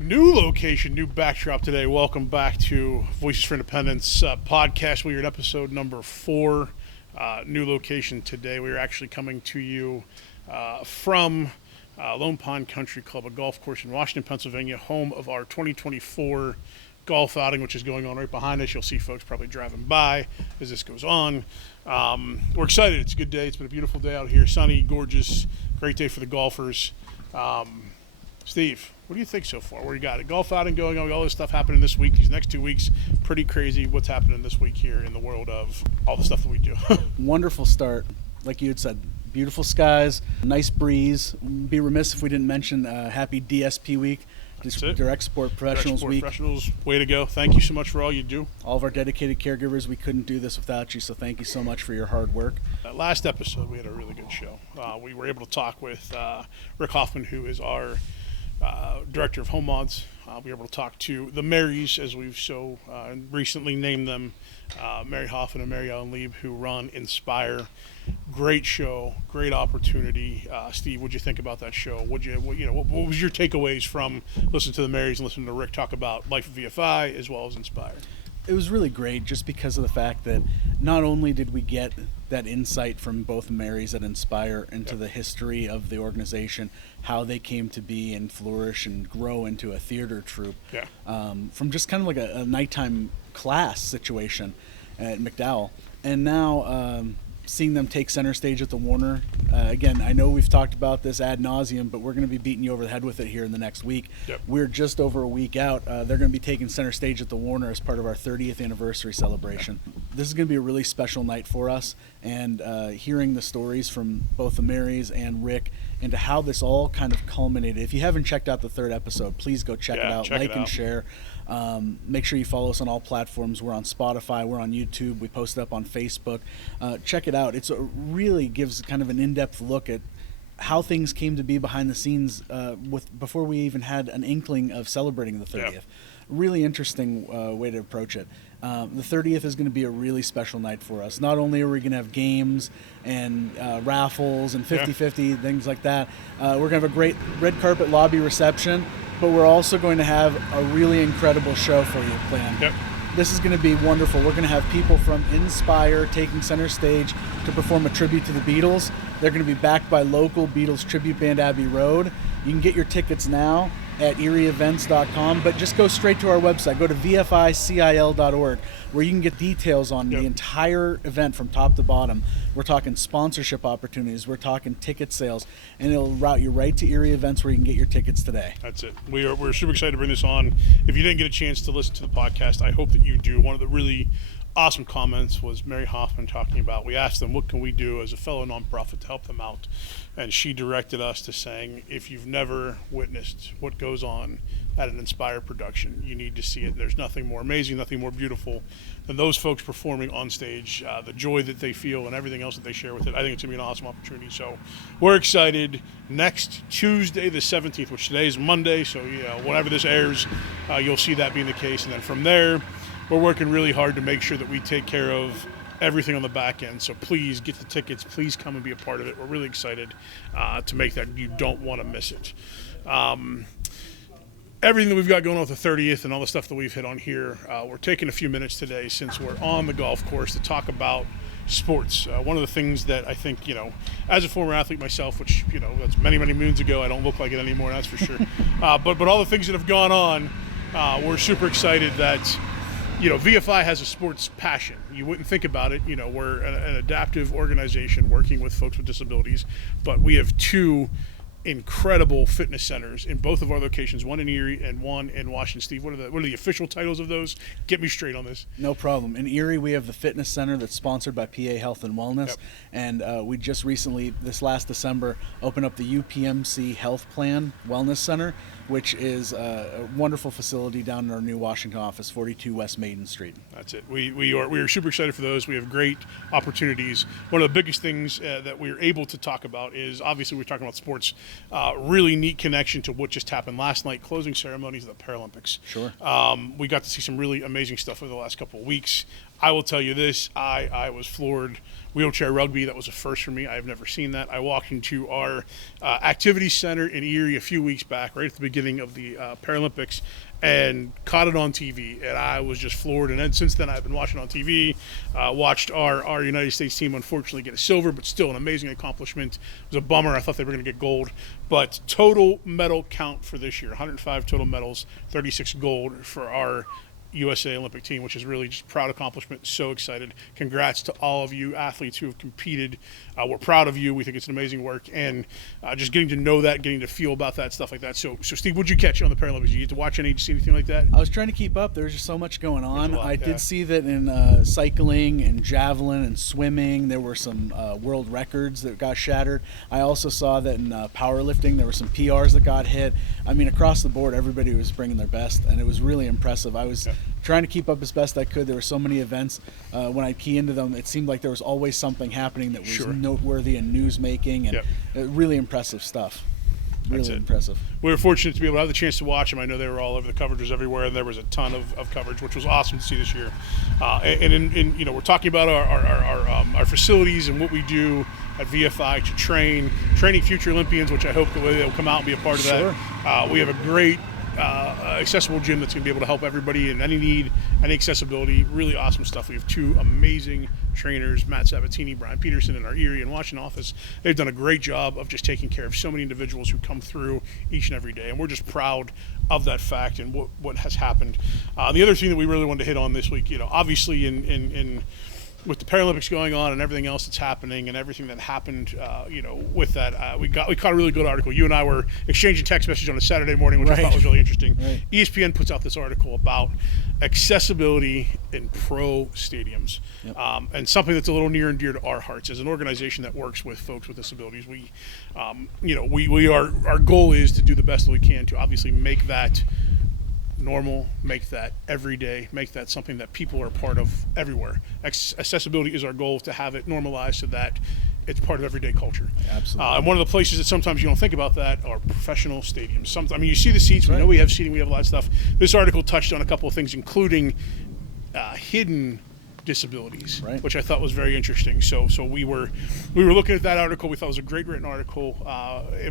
New location, new backdrop today. Welcome back to Voices for Independence podcast. We are at episode number 4. New location today. We are actually coming to you from Lone Pond Country Club, a golf course in Washington, Pennsylvania, home of our 2024 golf outing, which is going on right behind us. You'll see folks probably driving by as this goes on. We're excited. It's a good day. It's been a beautiful day out here. Sunny, gorgeous, great day for the golfers. Steve, what do you think so far? Where you got it? Golf outing going on, all this stuff happening this week. These next 2 weeks, pretty crazy. What's happening this week here in the world of all the stuff that we do? Wonderful start. Like you had said, beautiful skies, nice breeze. Be remiss if we didn't mention happy DSP week. Direct Sport Professionals Week. Professionals, way to go. Thank you so much for all you do. All of our dedicated caregivers, we couldn't do this without you, so thank you so much for your hard work. Last episode, we had a really good show. We were able to talk with Rick Hoffman, who is our Director of Home Mods. We were able to talk to the Marys, as we've so recently named them, Mary Hoffman and Mary Ellen Lieb, who run Inspire. Great show, great opportunity. Steve, what'd you think about that show? What was your takeaways from listening to the Marys and listening to Rick talk about life of VFI as well as Inspire? It was really great just because of the fact that not only did we get that insight from both Marys at Inspire into the history of the organization, how they came to be and flourish and grow into a theater troupe, from just kind of like a nighttime class situation at McDowell. And now seeing them take center stage at the Warner. Again, I know we've talked about this ad nauseum, but we're going to be beating you over the head with it here in the next week. Yep. We're just over a week out. They're going to be taking center stage at the Warner as part of our 30th anniversary celebration. This is going to be a really special night for us, and hearing the stories from both the Marys and Rick into how this all kind of culminated. If you haven't checked out the 3rd episode, please go check it out. Like and share. Make sure you follow us on all platforms. We're on Spotify, we're on YouTube, we post it up on Facebook. Check it out. It really gives kind of an in-depth look at how things came to be behind the scenes before we even had an inkling of celebrating the 30th. Really interesting way to approach it. The 30th is going to be a really special night for us. Not only are we going to have games and raffles and 50-50, things like that, we're going to have a great red carpet lobby reception, but we're also going to have a really incredible show for you planned. Yep. This is going to be wonderful. We're going to have people from Inspire taking center stage to perform a tribute to the Beatles. They're going to be backed by local Beatles tribute band Abbey Road. You can get your tickets now at erieevents.com, but just go straight to our website. Go to vficil.org, where you can get details on the entire event from top to bottom. We're talking sponsorship opportunities, we're talking ticket sales, and it'll route you right to Erie Events where you can get your tickets today. That's it. We're super excited to bring this on. If you didn't get a chance to listen to the podcast, I hope that you do. One of the really awesome comments was Mary Hoffman talking about, we asked them, what can we do as a fellow nonprofit to help them out? And she directed us to saying, if you've never witnessed what goes on at an Inspire production, you need to see it. There's nothing more amazing, nothing more beautiful than those folks performing on stage, the joy that they feel and everything else that they share with it. I think it's going to be an awesome opportunity. So we're excited. Next Tuesday, the 17th, which today is Monday, so whenever this airs, you'll see that being the case. And then from there, we're working really hard to make sure that we take care of everything on the back end. So please get the tickets. Please come and be a part of it. We're really excited to make that. You don't want to miss it. Everything that we've got going on with the 30th and all the stuff that we've hit on here, we're taking a few minutes today since we're on the golf course to talk about sports. One of the things that I think, as a former athlete myself, which, that's many, many moons ago, I don't look like it anymore, that's for sure. But all the things that have gone on, we're super excited that VFI has a sports passion. You wouldn't think about it. We're an adaptive organization working with folks with disabilities, but we have 2 incredible fitness centers in both of our locations, one in Erie and one in Washington. Steve, what are the official titles of those? Get me straight on this. No problem. In Erie, we have the fitness center that's sponsored by PA Health and Wellness, and we just recently, this last December, opened up the UPMC Health Plan Wellness Center, which is a wonderful facility down in our new Washington office, 42 West Maiden Street. That's it. We are super excited for those. We have great opportunities. One of the biggest things that we're able to talk about is, obviously, we're talking about sports. Really neat connection to what just happened last night, closing ceremonies of the Paralympics. Sure. We got to see some really amazing stuff over the last couple of weeks. I will tell you this, I was floored. Wheelchair rugby, that was a first for me. I've never seen that. I walked into our activity center in Erie a few weeks back, right at the beginning of the Paralympics, and caught it on TV, and I was just floored. And then since then, I've been watching on TV, watched our United States team unfortunately get a silver, but still an amazing accomplishment. It was a bummer. I thought they were going to get gold. But total medal count for this year, 105 total medals, 36 gold for our USA Olympic team, which is really just a proud accomplishment. So excited. Congrats to all of you athletes who have competed. We're proud of you. We think it's an amazing work, and just getting to know that, getting to feel about that, stuff like that. So Steve, what'd you catch on the Paralympics? Did you get to watch any, see anything like that? I was trying to keep up. There was just so much going on. I did see that in cycling and javelin and swimming, there were some world records that got shattered. I also saw that in powerlifting, there were some PRs that got hit. I mean, across the board, everybody was bringing their best, and it was really impressive. I was trying to keep up as best I could. There were so many events. When I key into them, it seemed like there was always something happening that was noteworthy and news-making, and really impressive stuff. Really impressive. We were fortunate to be able to have the chance to watch them. I know they were all over the coverage was everywhere, and there was a ton of coverage, which was awesome to see this year. And we're talking about our facilities and what we do at VFI to training future Olympians, which I hope that they'll come out and be a part of that. We have a great accessible gym that's going to be able to help everybody in any need, any accessibility. Really awesome stuff. We have two amazing trainers, Matt Sabatini, Brian Peterson, in our Erie and Washington office. They've done a great job of just taking care of so many individuals who come through each and every day, and we're just proud of that fact and what has happened. The other thing that we really wanted to hit on this week, obviously in with the Paralympics going on and everything else that's happening and everything that happened, with that, we caught a really good article. You and I were exchanging text messages on a Saturday morning, which I thought was really interesting. ESPN puts out this article about accessibility in pro stadiums, and something that's a little near and dear to our hearts as an organization that works with folks with disabilities. Our goal is to do the best that we can to obviously make that normal, make that everyday, make that something that people are part of everywhere. Accessibility is our goal, to have it normalized so that it's part of everyday culture. Absolutely. And one of the places that sometimes you don't think about that are professional stadiums. You see the seats, we know we have seating, we have a lot of stuff. This article touched on a couple of things, including hidden disabilities, which I thought was very interesting. So we were looking at that article. We thought it was a great written article,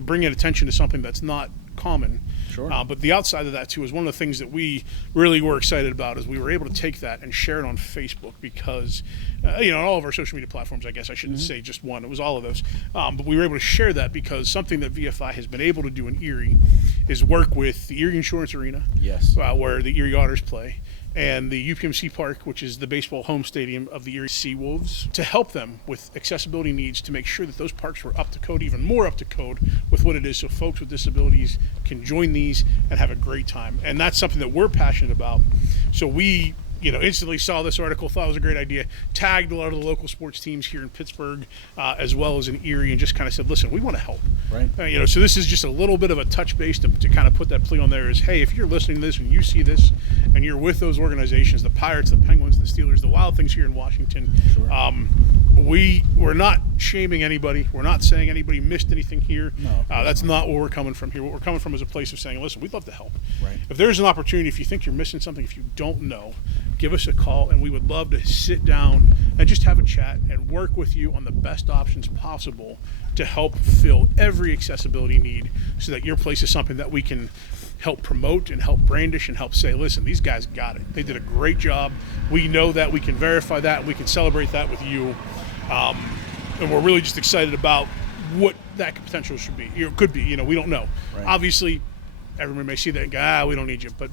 bringing attention to something that's not common. But the outside of that too is one of the things that we really were excited about, is we were able to take that and share it on Facebook, because on all of our social media platforms, I guess I shouldn't say just one, it was all of those, but we were able to share that because something that VFI has been able to do in Erie is work with the Erie Insurance Arena, where the Erie Otters play, and the UPMC Park, which is the baseball home stadium of the Erie Seawolves, to help them with accessibility needs, to make sure that those parks were up to code, even more up to code with what it is, so folks with disabilities can join these and have a great time. And that's something that we're passionate about. So we instantly saw this article, thought it was a great idea, tagged a lot of the local sports teams here in Pittsburgh, as well as in Erie, and just kind of said, listen, we want to help. So this is just a little bit of a touch base to kind of put that plea on there is, hey, if you're listening to this and you see this and you're with those organizations, the Pirates, the Penguins, the Steelers, the Wild Things here in Washington, we're not shaming anybody. We're not saying anybody missed anything here. That's not where we're coming from here. What we're coming from is a place of saying, listen, we'd love to help. If there's an opportunity, if you think you're missing something, if you don't know, give us a call, and we would love to sit down and just have a chat and work with you on the best options possible to help fill every accessibility need, so that your place is something that we can help promote and help brandish and help say, listen, these guys got it. They did a great job. We know that. We can verify that. We can celebrate that with you. And we're really just excited about what that potential should be. It could be, we don't know. Obviously, everyone may see that and go, we don't need you, but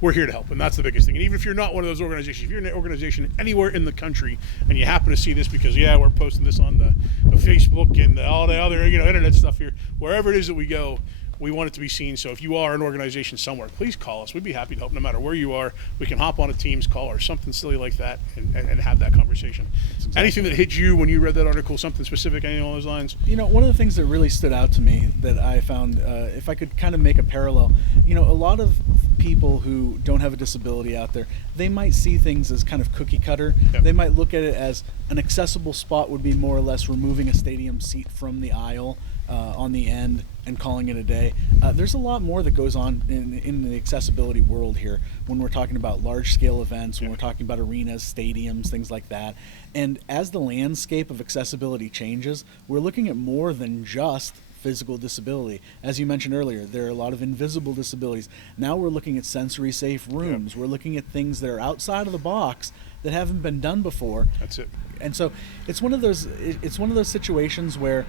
we're here to help, and that's the biggest thing. And even if you're not one of those organizations, if you're an organization anywhere in the country and you happen to see this because, we're posting this on the Facebook and all the other, internet stuff here, wherever it is that we go, we want it to be seen. So if you are an organization somewhere, please call us. We'd be happy to help no matter where you are. We can hop on a Teams call or something silly like that and have that conversation. Anything that hit you when you read that article, something specific, anything along those lines? One of the things that really stood out to me that I found, if I could kind of make a parallel, a lot of people who don't have a disability out there, they might see things as kind of cookie cutter. Yep. They might look at it as an accessible spot would be more or less removing a stadium seat from the aisle on the end and calling it a day. There's a lot more that goes on in the accessibility world here when we're talking about large scale events, when we're talking about arenas, stadiums, things like that. And as the landscape of accessibility changes, we're looking at more than just physical disability. As you mentioned earlier, there are a lot of invisible disabilities. Now we're looking at sensory safe rooms. We're looking at things that are outside of the box that haven't been done before. That's it. And so it's one of those situations where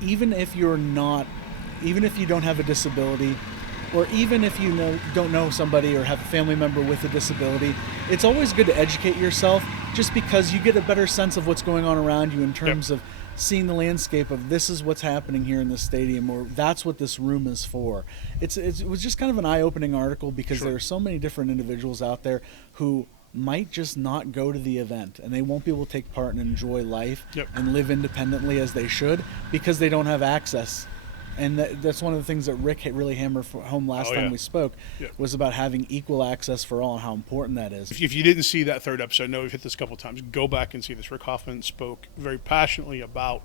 even if you don't have a disability, or even if you don't know somebody or have a family member with a disability, it's always good to educate yourself, just because you get a better sense of what's going on around you in terms of seeing the landscape of this is what's happening here in the stadium, or that's what this room is for. It was just kind of an eye-opening article, because there are so many different individuals out there who might just not go to the event, and they won't be able to take part and enjoy life and live independently as they should, because they don't have access. And that's one of the things that Rick really hammered home last time we spoke, was about having equal access for all and how important that is. If you didn't see that third episode, I know we've hit this a couple of times, go back and see this. Rick Hoffman spoke very passionately about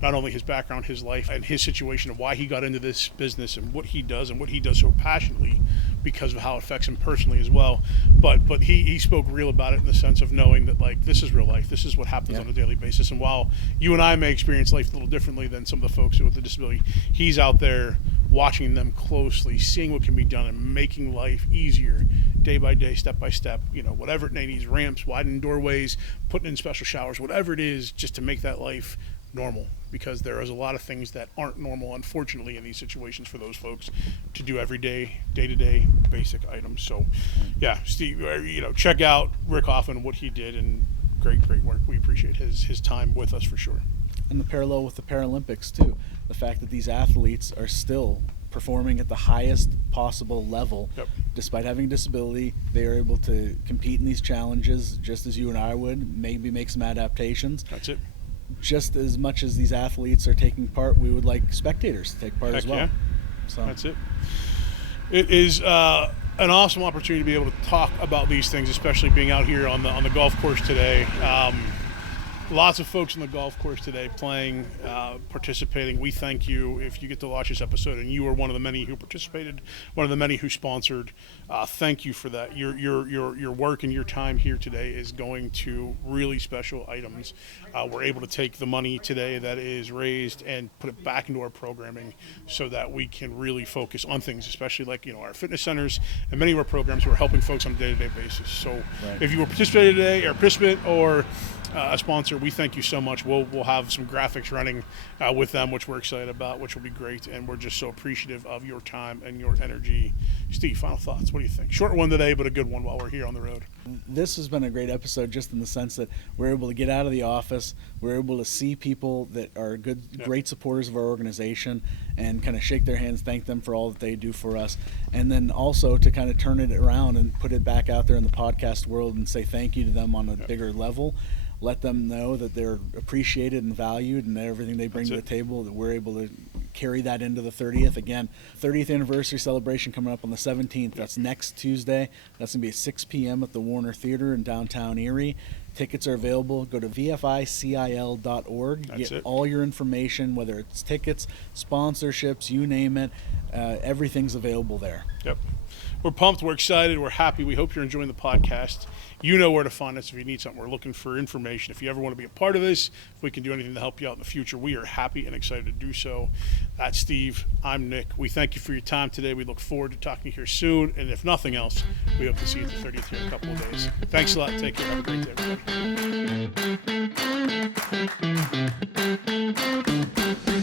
not only his background, his life, and his situation, and why he got into this business and what he does so passionately, because of how it affects him personally as well. But he spoke real about it in the sense of knowing that, like, this is real life. This is what happens on a daily basis. And while you and I may experience life a little differently than some of the folks with a disability, he's out there watching them closely, seeing what can be done, and making life easier day by day, step by step, whatever it needs, ramps, widening doorways, putting in special showers, whatever it is, just to make that life normal, because there is a lot of things that aren't normal, unfortunately, in these situations for those folks to do every day-to-day basic items. So Steve, check out Rick Hoffman, what he did, and great work. We appreciate his time with us for sure. And the parallel with the Paralympics too, the fact that these athletes are still performing at the highest possible level, despite having a disability. They are able to compete in these challenges just as you and I would, maybe make some adaptations. That's it. Just as much as these athletes are taking part, we would like spectators to take part as well. So that's it. It is an awesome opportunity to be able to talk about these things, especially being out here on the golf course today. Lots of folks on the golf course today playing, participating. We thank you if you get to watch this episode and you are one of the many who participated, one of the many who sponsored. Thank you for that. Your work and your time here today is going to really special items. We're able to take the money today that is raised and put it back into our programming so that we can really focus on things, especially like our fitness centers and many of our programs who are helping folks on a day-to-day basis. So if you were participating today, or a participant, or a sponsor, we thank you so much. We'll have some graphics running with them, which we're excited about, which will be great, and we're just so appreciative of your time and your energy. Steve, final thoughts. What do you think? Short one today, but a good one while we're here on the road. This has been a great episode, just in the sense that we're able to get out of the office, we're able to see people that are great supporters of our organization, and kind of shake their hands, thank them for all that they do for us, and then also to kind of turn it around and put it back out there in the podcast world and say thank you to them on a bigger level. Let them know that they're appreciated and valued, and that everything they bring to the table, that we're able to carry that into the 30th. Again, 30th anniversary celebration coming up on the 17th. That's next Tuesday. That's going to be at 6 p.m. at the Warner Theater in downtown Erie. Tickets are available. Go to vficil.org. Get all your information, whether it's tickets, sponsorships, you name it. Everything's available there. Yep. We're pumped. We're excited. We're happy. We hope you're enjoying the podcast. You know where to find us if you need something. We're looking for information. If you ever want to be a part of this, if we can do anything to help you out in the future, we are happy and excited to do so. That's Steve. I'm Nick. We thank you for your time today. We look forward to talking here soon. And if nothing else, we hope to see you at the 30th here in a couple of days. Thanks a lot. Take care. Have a great day, everybody.